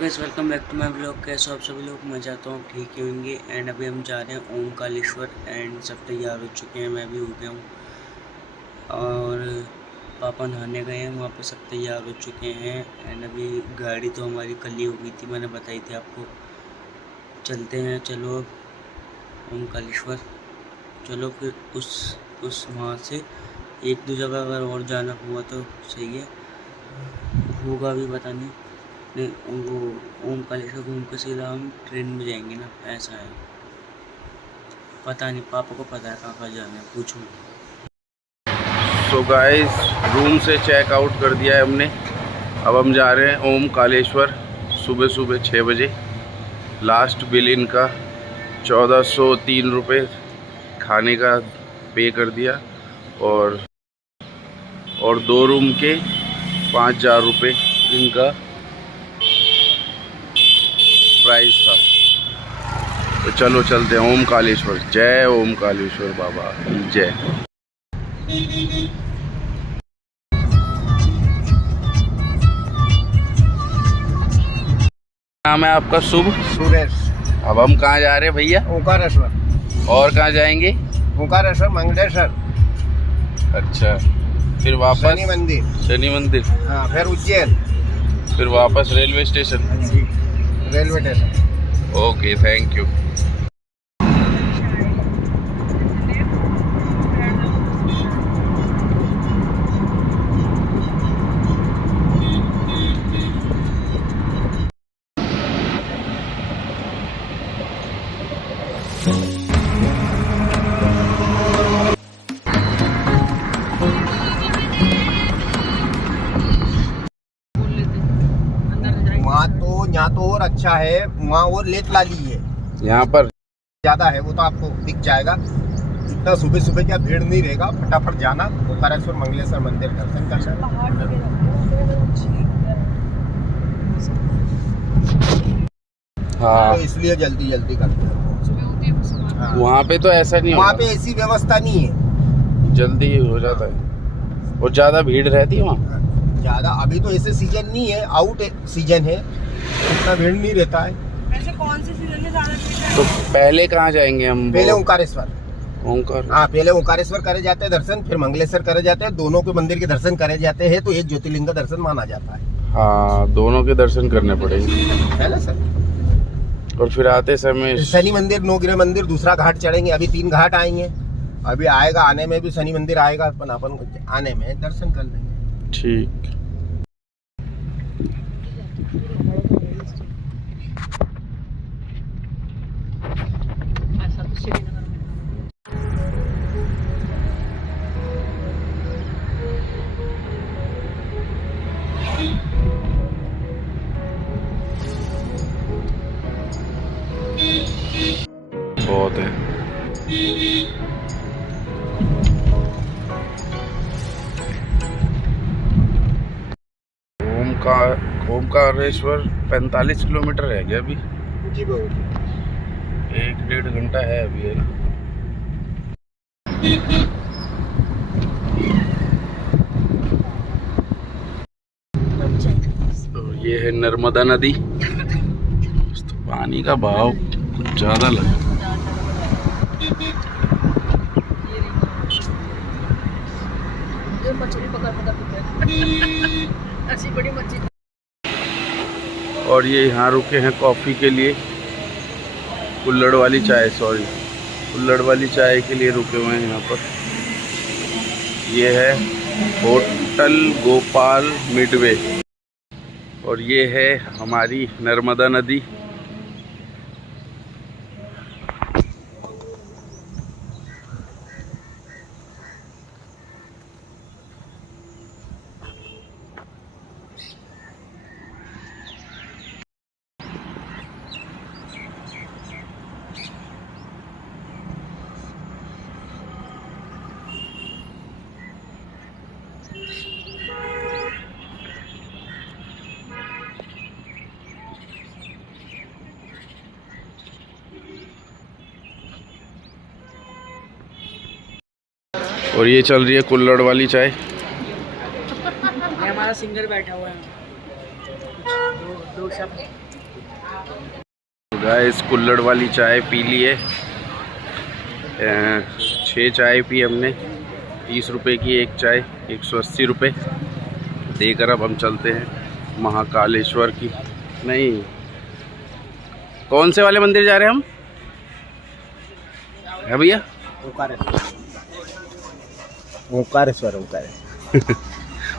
Guys welcome back to my blog. कैसे आप सभी लोग? मैं चाहता हूँ ठीक ही होंगे। एंड अभी हम जा रहे हैं ओमकारेश्वर एंड सब तैयार हो चुके हैं, मैं भी हो गया हूँ और पापा नहाने गए हैं, वहाँ पे सब तैयार हो चुके हैं। एंड अभी गाड़ी तो हमारी कल ही हो गई थी, मैंने बताई थी आपको। चलते हैं, चलो ओमकारेश्वर। चलो फिर उस वहाँ से एक दो जगह अगर और जाना हुआ तो सही है, होगा भी पता नहीं। वो ओमकारेश्वर घूम के सीधा हम ट्रेन में जाएंगे ना, ऐसा है। पता नहीं, पापा को पता है कहाँ कहाँ जाना है, पूछो। सो गाइस, रूम से चेक आउट कर दिया है हमने। अब हम जा रहे हैं ओमकारेश्वर सुबह सुबह 6 बजे। लास्ट बिल इनका 1403 रुपये खाने का पे कर दिया और 2 रूम के 5000 रुपये इनका प्राइस था। तो चलो चलते हैं ओमकारेश्वर। जय ओमकारेश्वर बाबा की जय। नाम है आपका? शुभ सुरेश। अब हम कहाँ जा रहे हैं भैया? ओंकारेश्वर। और कहाँ जाएंगे? ओंकारेश्वर, मंगलेश्वर। अच्छा, फिर वापस शनि मंदिर। शनि मंदिर, हाँ, फिर उज्जैन, फिर वापस railway station. Railway station. Okay, thank you. यहाँ तो और अच्छा है, वहाँ और लेट ला ली है। यहाँ पर ज्यादा है, वो तो आपको दिख जाएगा। इतना सुबह सुबह क्या भीड़ नहीं रहेगा, फटाफट जाना ओंकारेश्वर मंगलेश्वर मंदिर दर्शन करना। हाँ, तो इसलिए जल्दी जल्दी करते हैं। हाँ। वहाँ पे तो ऐसा नहीं, वहाँ पे ऐसी व्यवस्था नहीं है, जल्दी हो जाता है और ज़्यादा भीड़ रहती है वहाँ। ज्यादा अभी तो ऐसे सीजन नहीं है, आउट सीजन है, इतना भीड़ नहीं रहता है। वैसे कौन से सीजन में ज्यादा भीड़ है? तो पहले कहाँ जाएंगे हम? पहले ओंकारेश्वर। ओंकार, हाँ, पहले ओंकारेश्वर करे जाते हैं दर्शन, फिर मंगलेश्वर करे जाते हैं। दोनों के मंदिर के दर्शन करे जाते हैं तो एक ज्योतिर्लिंग का दर्शन माना जाता है। हाँ, दोनों के दर्शन करने पड़ेंगे। है ना सर? और फिर आते समय शनि मंदिर, नवग्रह मंदिर, दूसरा घाट चढ़ेंगे। अभी 3 घाट आएंगे, अभी आएगा आने में भी शनि मंदिर आएगा, अपन आने में दर्शन कर लेंगे। ठीक। बहुत है। ओमकारेश्वर 45 किलोमीटर है क्या अभी? जी बाबू, 1-1.5 घंटा है अभी, है ना? तो ये है नर्मदा नदी। तो पानी का बहाव कुछ ज्यादा लगा। ऐसी बड़ी मच्छी। और ये यहाँ रुके हैं कॉफ़ी के लिए, कुल्हड़ वाली चाय, कुल्हड़ वाली चाय के लिए रुके हुए हैं यहाँ पर। ये है होटल गोपाल मिडवे और ये है हमारी नर्मदा नदी। और ये चल रही है कुल्हड़ वाली चाय। हमारा सिंगर बैठा हुआ है, दो शब्द गाइस कुल्हड़ वाली चाय पी लिए, 6 चाय पी हमने, 30 रुपए की एक चाय, 180 रुपये देकर अब हम चलते हैं महाकालेश्वर की, नहीं कौन से वाले मंदिर जा रहे हैं हम, है भैया? ओंकारेश्वर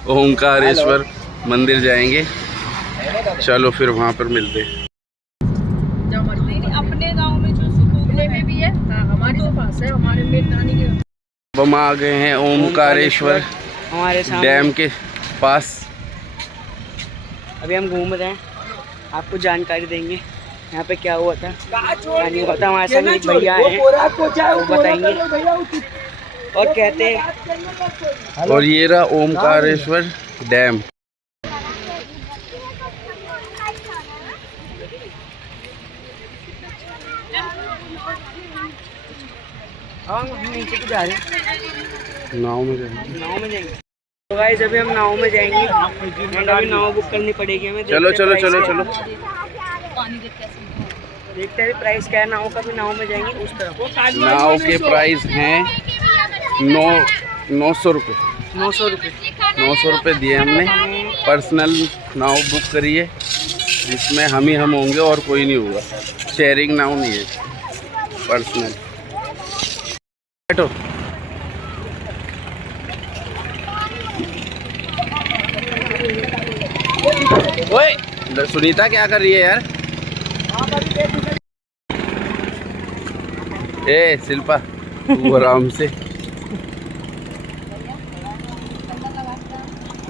ओंकारेश्वर मंदिर जाएंगे। चलो फिर वहाँ पर मिलते हैं। अपने गांव में जो अपने में भी है, हाँ, हमारे तो पास है, हमारे मेरी नानी के। अब हम आ गए हैं ओंकारेश्वर हमारे सामने डैम के पास। अभी हम घूम रहे हैं, आपको जानकारी देंगे यहाँ पे क्या हुआ था, नहीं पता। हमारे साथ एक भैया हैं, वो बताएंगे और कहते हैं। और ये रहा ओंकारेश्वर डैम। हम नीचे की जा रहे हैं, नाव में जाएंगे। नाव में जाएंगे। तो गाइस अभी हम नाव में जाएंगे, एंड अभी नाव बुक करनी पड़ेगी हमें। चलो चलो चलो चलो देखते हैं प्राइस क्या है नाव का, भी नाव में जाएंगे उस तरफ। नाव के प्राइस हैं 900 रुपये। 900 रुपये 900 रुपये दिए हमने। पर्सनल नाव बुक करी है जिसमें हम ही हम होंगे और कोई नहीं होगा। शेयरिंग नाव नहीं है, पर्सनल। बैठो। ओए सुनीता क्या कर रही है यार? ए शिल्पा तू आराम से।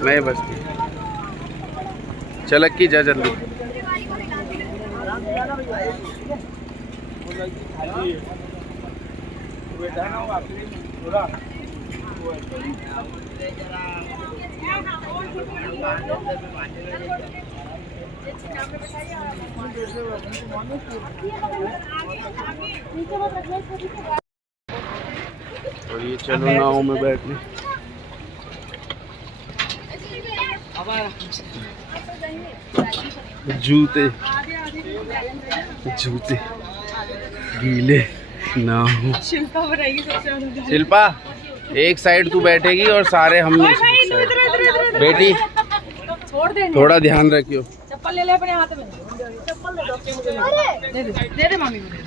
मैं बस चलक की जा जल्दी। और ये चलो नाव में बैठने। जूते जूते गीले नाव। शिल्पा बनाएगी सबसे ज्यादा। शिल्पा एक साइड तू बैठेगी और सारे हम बेटी छोड़ दे, थोड़ा ध्यान रखियो। चप्पल ले ले अपने हाथ में। चप्पल दे दो, दे दे मामी को।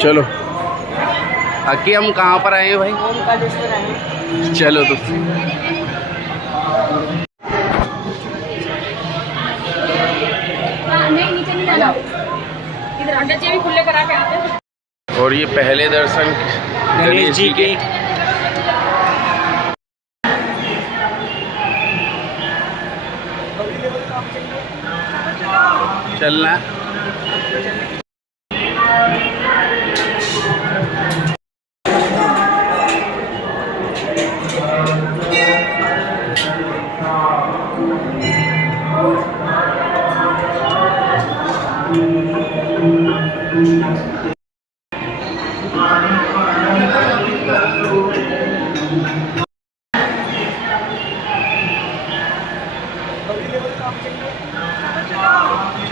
चलो आके हम कहाँ पर आए हैं भाई? ओंकारेश्वर आए हैं। चलो तो नहीं, नीचे नहीं जाना, इधर अंडा भी खुले करा के आते हैं। और ये पहले दर्शन गणेश जी के। चलना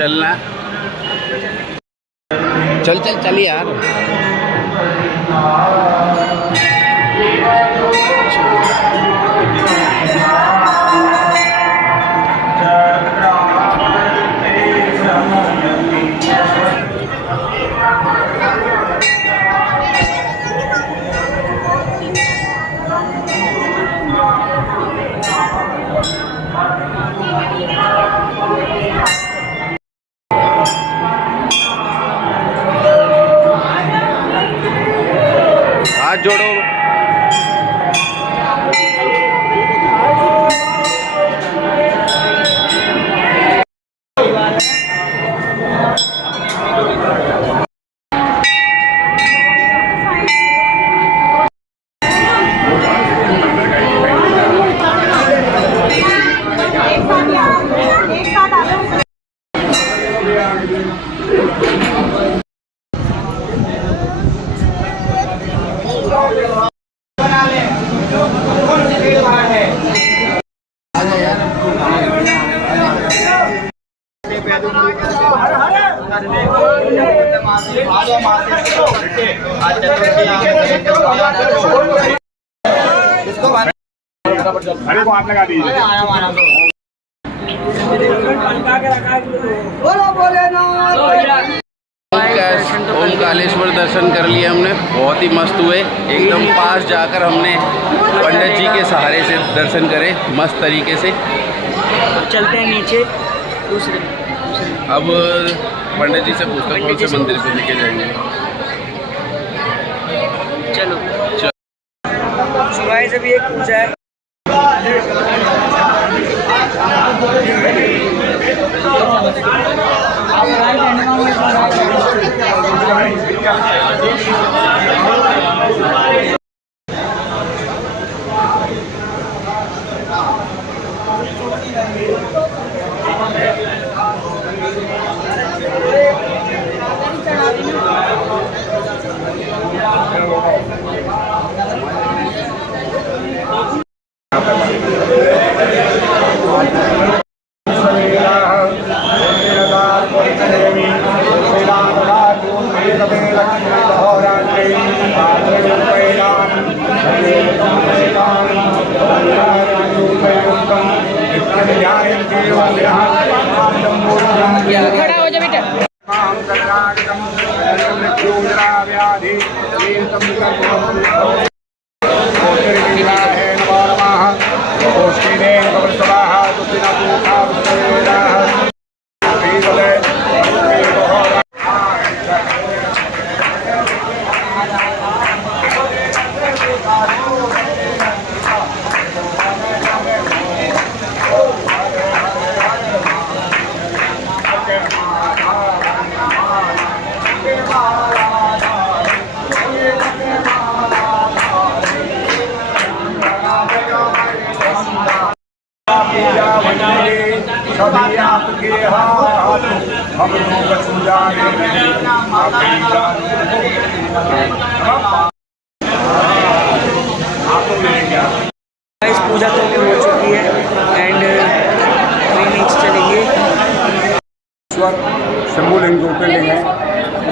चलना। चल चल चल यार। हाथ जोड़ो। अरे को आप लगा दीजिए। ओमकालेश्वर दर्शन कर लिए हमने, बहुत ही मस्त हुए। एकदम पास जाकर हमने पंडित जी के सहारे से दर्शन करे मस्त तरीके से। चलते हैं नीचे दूसरे। अब पंडित जी से पूछते हैं कौन से मंदिर को लेके जाएंगे। चलो सुबह से भी एक पूजा है। खड़ा हो जा बेटा। सभी आपके हाथ हम लोग पूजा इस पूजा तो हो चुकी है एंड नीचे चलेंगे। शंभुलिंग ज्योतिर्लिंग है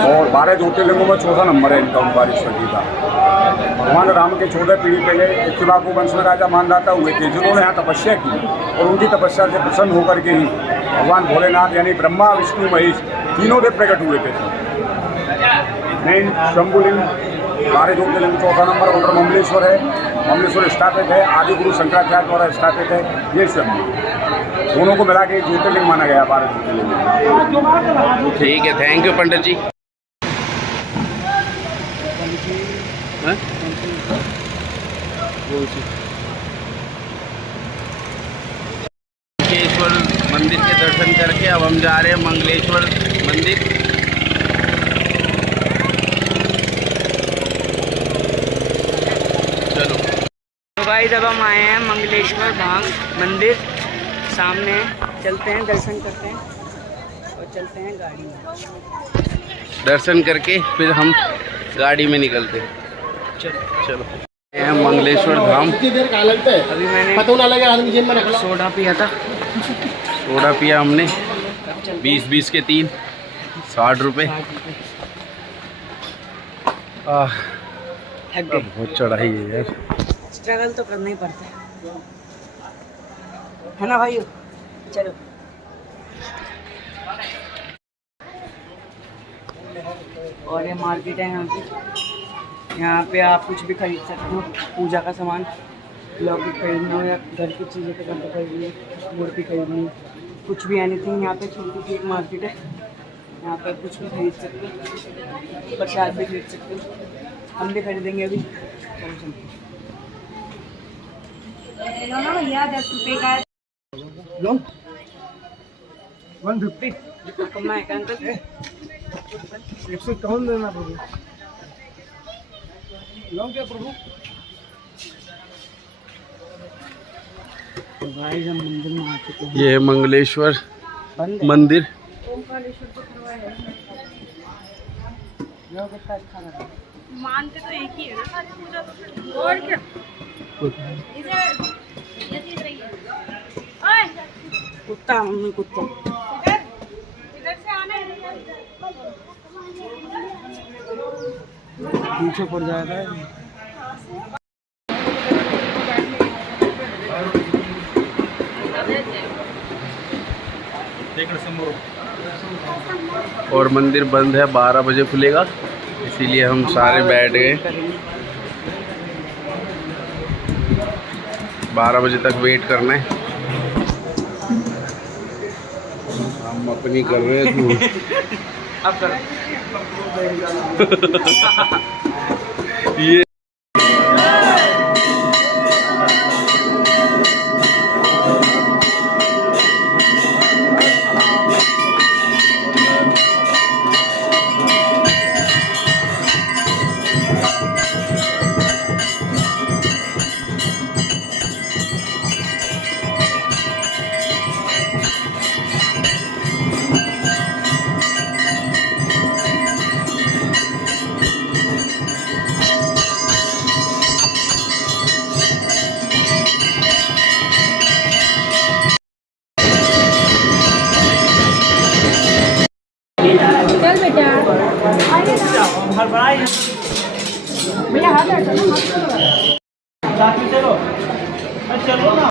और 12 ज्योतिर्लिंगों में 14 नंबर है इनका ओंकारेश्वर जी का। भगवान राम के 14 पीढ़ी पहले इक्ष्वाकु वंश में राजा मानदाता हुए थे जिन्होंने यहाँ तपस्या की और उनकी तपस्या से प्रसन्न होकर के ही भगवान भोलेनाथ यानी ब्रह्मा विष्णु महेश तीनों देव प्रकट हुए थे। मेन शंभुलिंग 12 ज्योतिर्लिंग 14 नंबर उधर ममलेश्वर है। ममलेश्वर स्थापित है आदि गुरु शंकराचार्य द्वारा स्थापित है। ये शंभु दोनों को मिला के एक ज्योतिर्लिंग माना गया 12 ज्योतिर्लिंग। ठीक है, थैंक यू पंडित जी। मंगलेश्वर मंदिर के दर्शन करके अब हम जा रहे हैं मंगलेश्वर मंदिर। चलो तो भाई जब हम आए हैं मंगलेश्वर धाम मंदिर सामने, चलते हैं दर्शन करते हैं और चलते हैं गाड़ी में। दर्शन करके फिर हम गाड़ी में निकलते। चलो मंगलेश्वर धाम। अभी मैंने सोडा पिया था। सोडा पिया हमने चलते 20 के 3 60 रुपये। बहुत चढ़ाई है यार, स्ट्रगल तो करना ही पड़ता है ना भाई। चलो और ये मार्केट है यहाँ की। यहाँ पे आप कुछ भी खरीद सकते हो, पूजा का सामान, लौकी खरीदना हो या घर की चीज़ें के घर खरीदनी है, मूर्ति खरीदनी, कुछ भी एनीथिंग। यहाँ पे छोटी सी एक मार्केट है, यहाँ पे कुछ भी खरीद सकते हो, प्रसाद भी खरीद सकते हो। हम भी खरीदेंगे अभी। चलो चलते हैं। भैया 10 रुपये का 150 कम है अंकल। 100 कौन देना प्रभु? लौंग क्या प्रभु? तो गाइस हम मंदिर में आ चुके हैं। ये है मंगलेश्वर बंद है। मंदिर। मानते तो एक ही है ना सारी पूजा, तो फिर और क्या। कुत्ता मम्मी कुत्ता इधर से आना है, पीछे पड़ जाएगा। और मंदिर बंद है, 12 बजे खुलेगा, इसीलिए हम सारे बैठ गए। 12 बजे तक वेट करना है। हम अपनी कर रहे हैं अब कर ये भैया हाथ हटा ना, चलो चलो ना।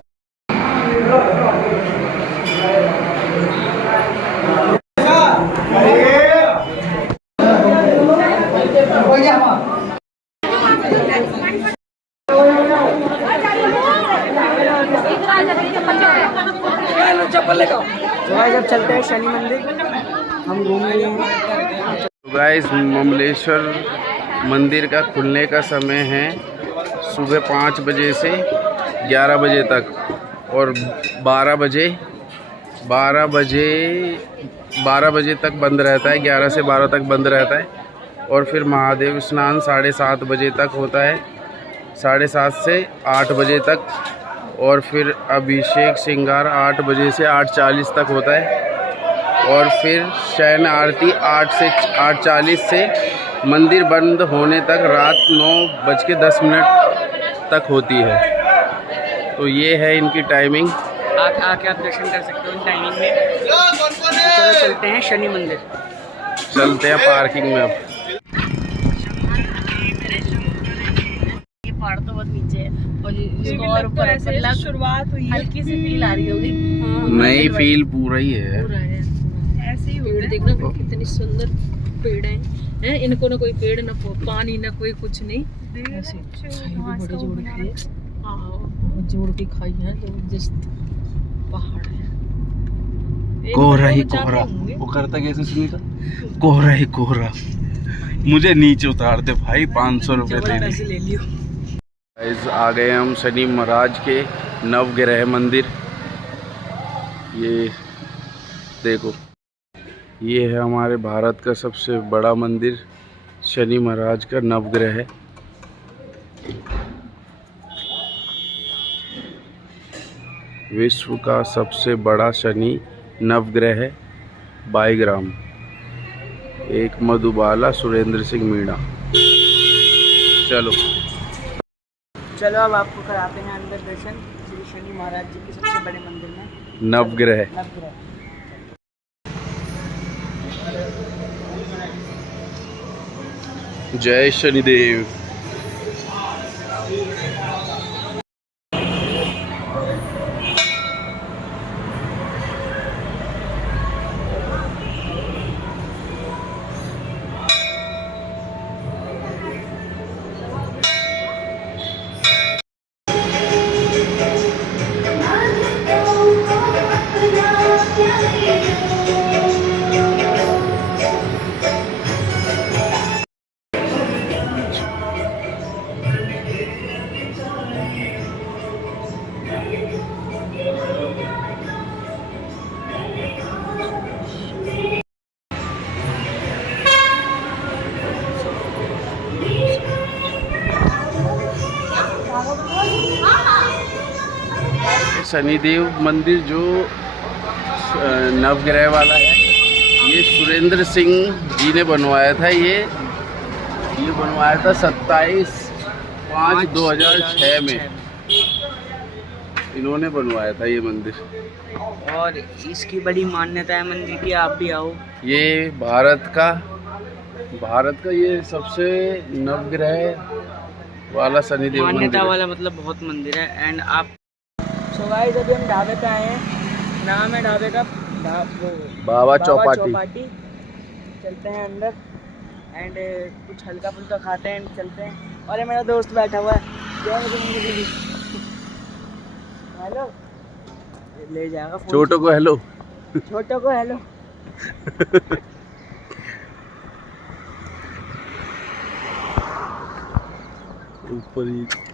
जब चलते हैं शनि मंदिर, हम घूम रहे हैं। गाइस ममलेश्वर मंदिर का खुलने का समय है सुबह 5 बजे से 11 बजे तक, और 12 बजे तक बंद रहता है। 11 से 12 तक बंद रहता है। और फिर महादेव स्नान 7:30 बजे तक होता है, 7:30 से 8 बजे तक। और फिर अभिषेक श्रृंगार 8 बजे से 8:40 तक होता है। और फिर शयन आरती 8 से 8:40 से मंदिर बंद होने तक रात 9:10 तक होती है। तो ये है इनकी टाइमिंग। आके आप दर्शन कर सकते हो इन टाइमिंग में। चलो चलते हैं शनि मंदिर। चलते हैं पार्किंग में अब। ये पहाड़ तो बहुत नीचे है और इसको और ऊपर ऐसे शुरुआत हुई है, हल्की सी फील आ रही होगी। नई फील पूरा ही है। ऐसे ही पेड़ देखना कितनी सुंदर पेड़ हैं। इनको ना कोई पेड़ ना पानी ना कोई कुछ नहीं, ऐसे बड़े जोड़ के जोड़ के खाई है। जबरदस्त पहाड़ है। कोहरा ही कोहरा। वो करता कैसे सुनीता? कोहरा ही कोहरा। मुझे नीचे उतार दे भाई, 500 रुपये ले लियो। आ गए हम शनि महाराज के नवग्रह मंदिर। ये देखो, ये है हमारे भारत का सबसे बड़ा मंदिर, शनि महाराज का नवग्रह है। विश्व का सबसे बड़ा शनि नवग्रह है, बाईग्राम। एक मधुबाला सुरेंद्र सिंह मीणा। चलो अब आपको कराते हैं अंदर दर्शन श्री शनि महाराज जी के सबसे बड़े मंदिर में, नवग्रह। जय शनिदेव। शनिदेव मंदिर जो नवग्रह वाला है, ये सुरेंद्र सिंह जी ने बनवाया था। ये बनवाया था 27/5/2006 में इन्होंने बनवाया था ये मंदिर। और इसकी बड़ी मान्यता है मंदिर की, आप भी आओ। ये भारत का ये सबसे नवग्रह वाला शनिदेव मंदिर मान्यता है। वाला मतलब बहुत मंदिर है। एंड आप सो गाइस अभी हम ढाबे पे आए हैं, नाम है ढाबे का बाबा चौपाटी। चलते हैं अंदर एंड कुछ हल्का फुल्का खाते हैं एंड चलते हैं। और ये मेरा दोस्त बैठा हुआ है, हेलो ले जाएगा फोन। छोटो को हेलो। छोटो को हेलो।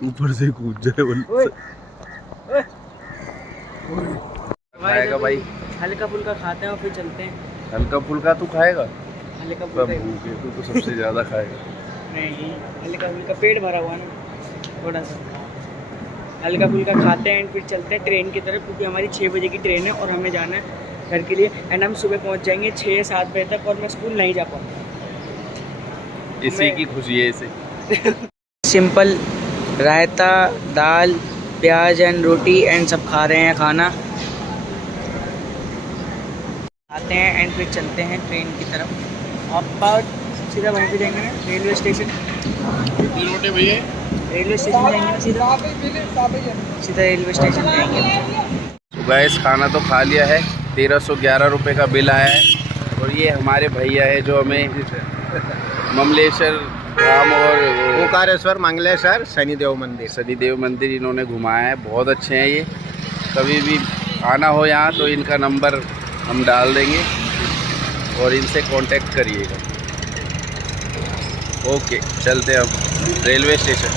ऊपर से कूद जाए खाएगा भाई। हल्का फुल्का खाते हैं और फिर चलते हैं। हल्का फुल्का तू खाएगा? हल्का सब फुल्का भूखे, तू तो सबसे ज्यादा खाएगा। नहीं, हल्का फुल्का पेट भरा हुआ ना थोड़ा सा। हल्का फुल्का खाते हैं एंड फिर चलते हैं ट्रेन की तरफ, क्योंकि हमारी 6 बजे की ट्रेन है और हमें जाना है घर के लिए। एंड हम सुबह पहुंच जाएंगे 6-7 बजे तक और मैं स्कूल नहीं जा पाऊँगा। इसी की खुशी है इसे। सिंपल रायता, दाल, प्याज एंड रोटी एंड सब खा रहे हैं खाना। आते हैं एंड फिर चलते हैं ट्रेन की तरफ। आप सीधा वहीं पे जाएंगे ना, रेलवे स्टेशन। रेलवे स्टेशन जाएंगे ना सीधा रेलवे स्टेशन जाएंगे। गाइस खाना तो खा लिया है, 1311 रुपये का बिल आया है। और ये हमारे भैया है जो हमें ममलेश्वर धाम और ओंकारेश्वर, मंगलेश्वर, शनिदेव मंदिर इन्होंने घुमाया है। बहुत अच्छे हैं ये। कभी भी आना हो यहाँ तो इनका नंबर हम डाल देंगे और इनसे कांटेक्ट करिएगा। ओके, चलते हैं अब रेलवे स्टेशन।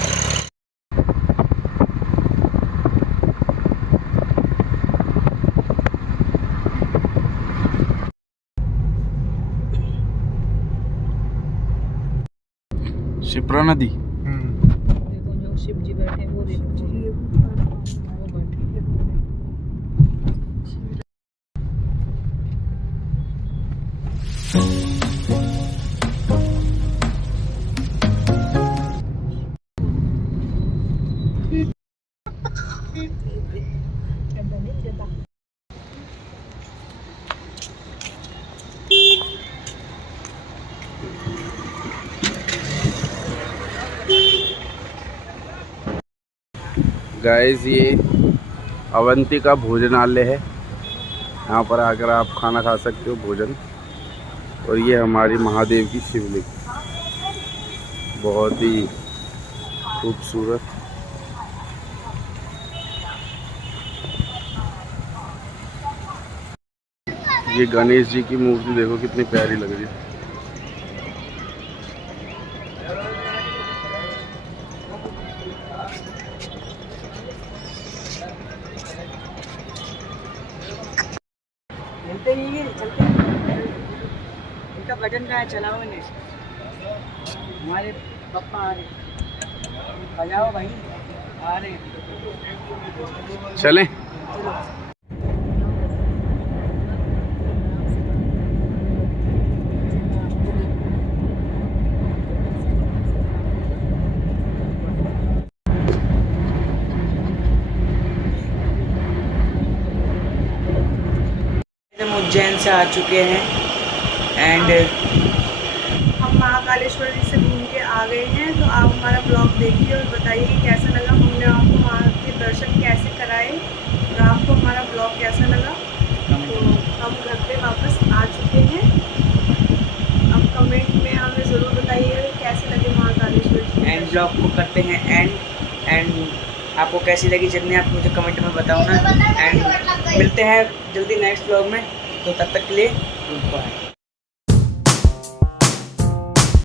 शिप्रा नदी। देखो जो शिव जी बैठे वो देखो। गाइस ये अवंतिका भोजनालय है, यहाँ पर आकर आप खाना खा सकते हो, भोजन। और ये हमारी महादेव की शिवलिंग, बहुत ही खूबसूरत। ये गणेश जी की मूर्ति देखो कितनी प्यारी लग रही है। चलते नहीं चलते, इनका वजन का है, चलाओ नहीं। हमारे पापा आ रहे, बजाओ भाई, आ रहे। चलें। चलो। हम उज्जैन से आ चुके हैं एंड हम महाकालेश्वर से घूम के आ आ गए हैं, तो आप हमारा ब्लॉग देखिए और बताइए कि कैसा लगा। हमने आपको वहाँ के दर्शन कैसे कराए और आपको हमारा ब्लॉग कैसा लगा। तो हम घर पे वापस आ चुके हैं। अब कमेंट में हमें ज़रूर बताइए कैसे लगे महाकालेश्वर जी। एंड ब्लॉग को करते हैं एंड आपको कैसी लगी जर्नी आप मुझे कमेंट में बताओ ना। एंड मिलते हैं जल्दी नेक्स्ट ब्लॉग में, तो तब तक के लिए गुड बाय।